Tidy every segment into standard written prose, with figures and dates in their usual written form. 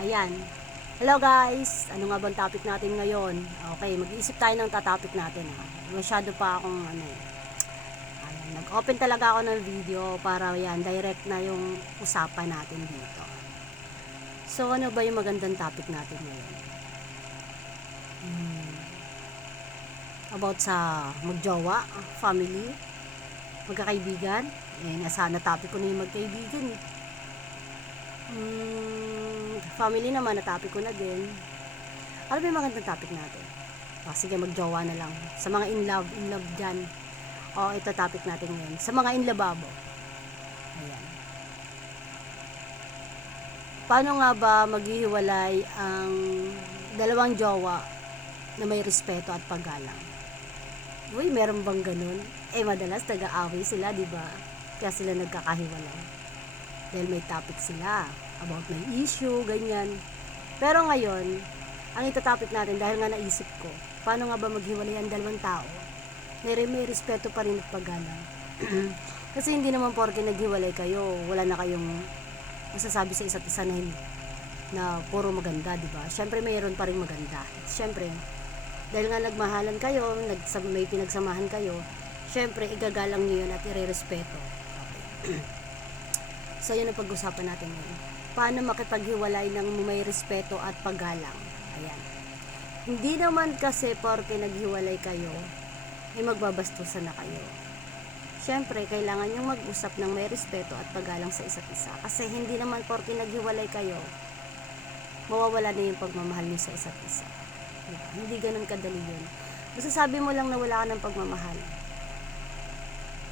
Ayan. Hello guys! Ano nga bang topic natin ngayon? Okay, mag-iisip tayo ng topic natin. Masyado pa akong ayan, nag-open talaga ako ng video para yan, direct na yung usapan natin dito. So ano ba yung magandang topic natin ngayon? About sa magjowa, family, magkakaibigan. Nasa na topic ko na yung magkaibigan eh. Family naman, na-topic ko na din. Ano ba yung magandang topic natin? Sige, magjowa na lang. Sa mga in love dyan. Ito topic natin ngayon. Sa mga in lababo. Ayan. Paano nga ba maghihiwalay ang dalawang jowa na may respeto at paggalang? Uy, meron bang ganun? Madalas nag-aaway sila, di ba? Kaya sila nagkakahiwalay. Dahil may topic sila about may issue, ganyan. Pero ngayon, ang ito-topic natin, dahil nga naisip ko, paano nga ba maghiwalay ang dalawang tao? May respeto pa rin at paggalang. Kasi hindi naman porke naghiwalay kayo, wala na kayong masasabi sa isa't isa na puro maganda, di ba? Syempre mayroon pa rin maganda. Syempre, dahil nga nagmahalan kayo, may pinagsamahan kayo, syempre igagalang niyo yun at irerespeto. Okay. So yun ang pag-usapan natin ngayon. Paano makipaghiwalay ng may respeto at paggalang? Ayan. Hindi naman kasi porke naghiwalay kayo, ay magbabastusan na kayo. Siyempre, kailangan yung mag-usap ng may respeto at paggalang sa isa't isa. Kasi hindi naman porke naghiwalay kayo, mawawala na yung pagmamahal niyo sa isa't isa. Diba? Hindi ganun kadali yun. Masasabi mo lang na wala ka ng pagmamahal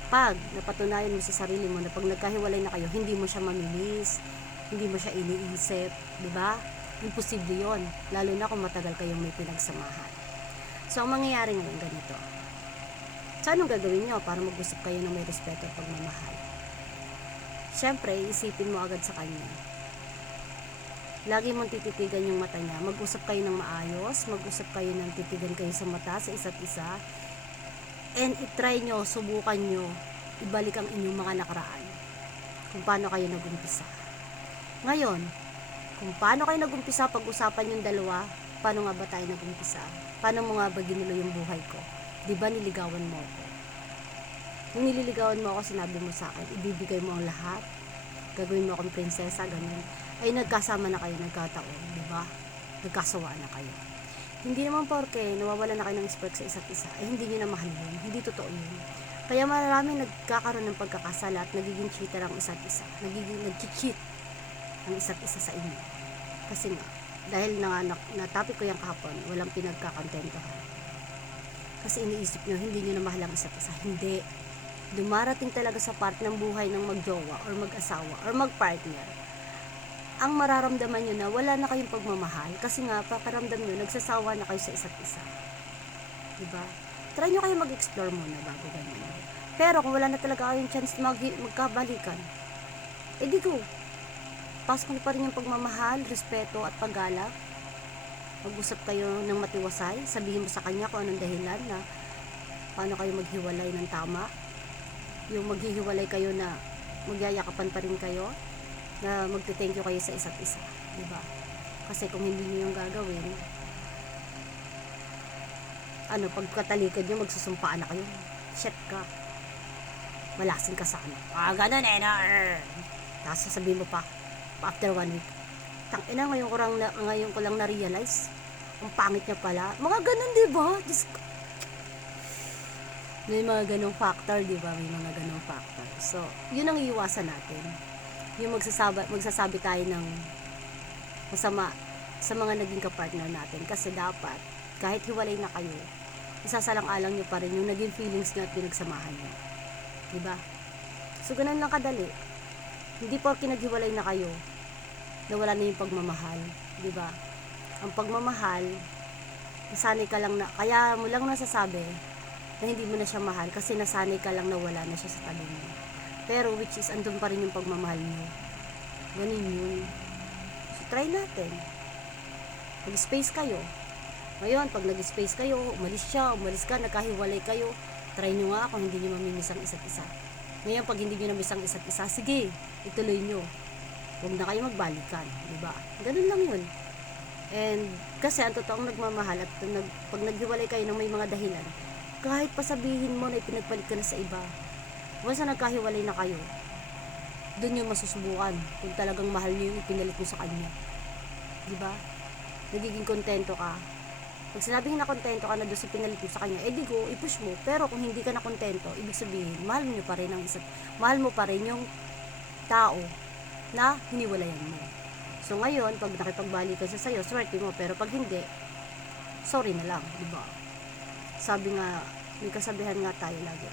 pag napatunayan mo sa sarili mo na pag nagkahiwalay na kayo, hindi mo siya mamimiss, hindi mo siya iniisip, di ba? Imposible yon, lalo na kung matagal kayong may pinagsamahan. So, ang mangyayari ngayon ganito. So, anong gagawin nyo para mag-usap kayo ng may respeto at pagmamahal? Siyempre, isipin mo agad sa kanya. Lagi mong tititigan yung mata niya. Mag-usap kayo ng maayos, mag-usap kayo ng titigan kayo sa mata sa isa't isa, and itry nyo, subukan nyo, ibalik ang inyong mga nakaraan. Kung paano kayo nag-umpisa. Ngayon, kung paano kayo nag-umpisa, pag-usapan yung dalawa, paano nga ba tayo nag-umpisa? Paano mo nga ba ginulo yung buhay ko? Diba niligawan mo ako? Nung nililigawan mo ako, sinabi mo sa akin, ibibigay mo ang lahat, gagawin mo akong prinsesa, ganun. Ay nagkasama na kayo, nagkataon, diba? Nagkasawaan na kayo. Hindi naman porke nawawala na kayo ng spark sa isa't isa, hindi nyo na mahal yun. Hindi totoo yun. Kaya maraming nagkakaroon ng pagkakasala at nagiging cheater ang isa't isa. Nag-cheat ang isa't isa sa inyo. Kasi nga, dahil na-topic ko yung kahapon, walang pinagkakontentohan. Kasi iniisip nyo, hindi nyo na mahal ang isa't isa. Hindi. Dumarating talaga sa part ng buhay ng magjowa or mag-asawa or mag-partner, ang mararamdaman nyo na wala na kayong pagmamahal kasi nga pakiramdam nyo nagsasawa na kayo sa isa't isa, diba? Try nyo kayo mag-explore muna bago ganyan. Pero kung wala na talaga kayong chance magkabalikan, di go, pasok nyo pa rin yung pagmamahal, respeto at paggalang. Mag-usap kayo ng matiwasay, sabihin mo sa kanya kung anong dahilan na paano kayo maghiwalay ng tama, yung maghihiwalay kayo na magyayakapan pa rin kayo, na magte-thank you kayo sa isa't isa, di ba? Kasi kung hindi niyo yung gagawin, pagkatalikod niyo, magsusumpaan na kayo. Shit ka. Malasin ka sa ganun Tapos sasabihin mo pa, after 1 week, ngayon ko lang na-realize, ang pangit niya pala. Mga ganun, di ba? May mga ganung factor, di ba? May mga ganung factor. So, yun ang iiwasan natin. Yung magsasabi tayo ng masama sa mga naging kapartner natin. Kasi dapat, kahit hiwalay na kayo, isasalang-alang nyo pa rin yung naging feelings nyo at pinagsamahan nyo. Diba? So, ganun lang kadali. Hindi porke naghiwalay na kayo, nawala na yung pagmamahal. Diba? Ang pagmamahal, nasanay ka lang na, kaya mo lang nasasabi na hindi mo na siya mahal kasi nasanay ka lang na wala na siya sa tabi mo. Pero which is andun pa rin yung pagmamahal nyo. Ganun yun. So try natin. Mag-space kayo. Ngayon, pag nag-space kayo, umalis ka, nagkahiwalay kayo, try nyo nga kung hindi nyo mamimiss ang isa't isa. Ngayon, pag hindi nyo namiss ang isa't isa, sige, ituloy nyo. huwag na kayo magbalikan, di ba? Ganun lang yun. And kasi ang totoong nagmamahal at pag naghiwalay kayo ng may mga dahilan, kahit pa sabihin mo na ipinagpalit ka na sa iba, once na nagkahiwalay na kayo, doon yung masusubukan kung talagang mahal niyo yung ipinalit mo sa kanya. Di ba? Nagiging kontento ka. Pag sinabing na kontento ka na doon sa pinalit mo sa kanya, di go, i-push mo. Pero kung hindi ka na kontento, ibig sabihin, mahal mo pa rin mahal mo pa rin yung tao na hiniwalayan mo. So ngayon, pag nakipagbalikan siya sa'yo, swerte mo. Pero pag hindi, sorry na lang, di ba? Sabi nga, may kasabihan nga tayo lagi.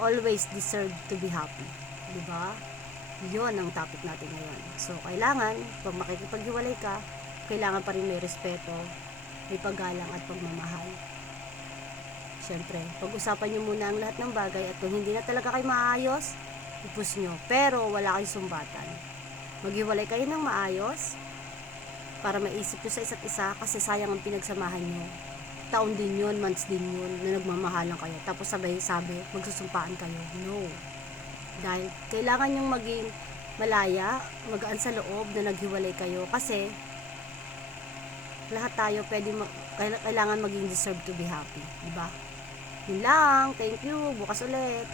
Always deserve to be happy, di ba? Yun ang topic natin ngayon. So, kailangan, pag makikipaghiwalay ka, kailangan pa rin may respeto, may paggalang at pagmamahal. Siyempre, pag-usapan nyo muna ang lahat ng bagay at kung hindi na talaga kayo maayos, ipus nyo. Pero wala kayong sumbatan. Maghiwalay kayo ng maayos para maisip nyo sa isa't isa kasi sayang ang pinagsamahan nyo. Taon din yun, months din yun na nagmamahalan kayo. Tapos sabay-sabi, magsusumpaan kayo. No. Dahil kailangan nyong maging malaya, magaan sa loob na naghiwalay kayo kasi lahat tayo kailangan maging deserve to be happy, di ba? Yun lang, thank you, bukas ulit.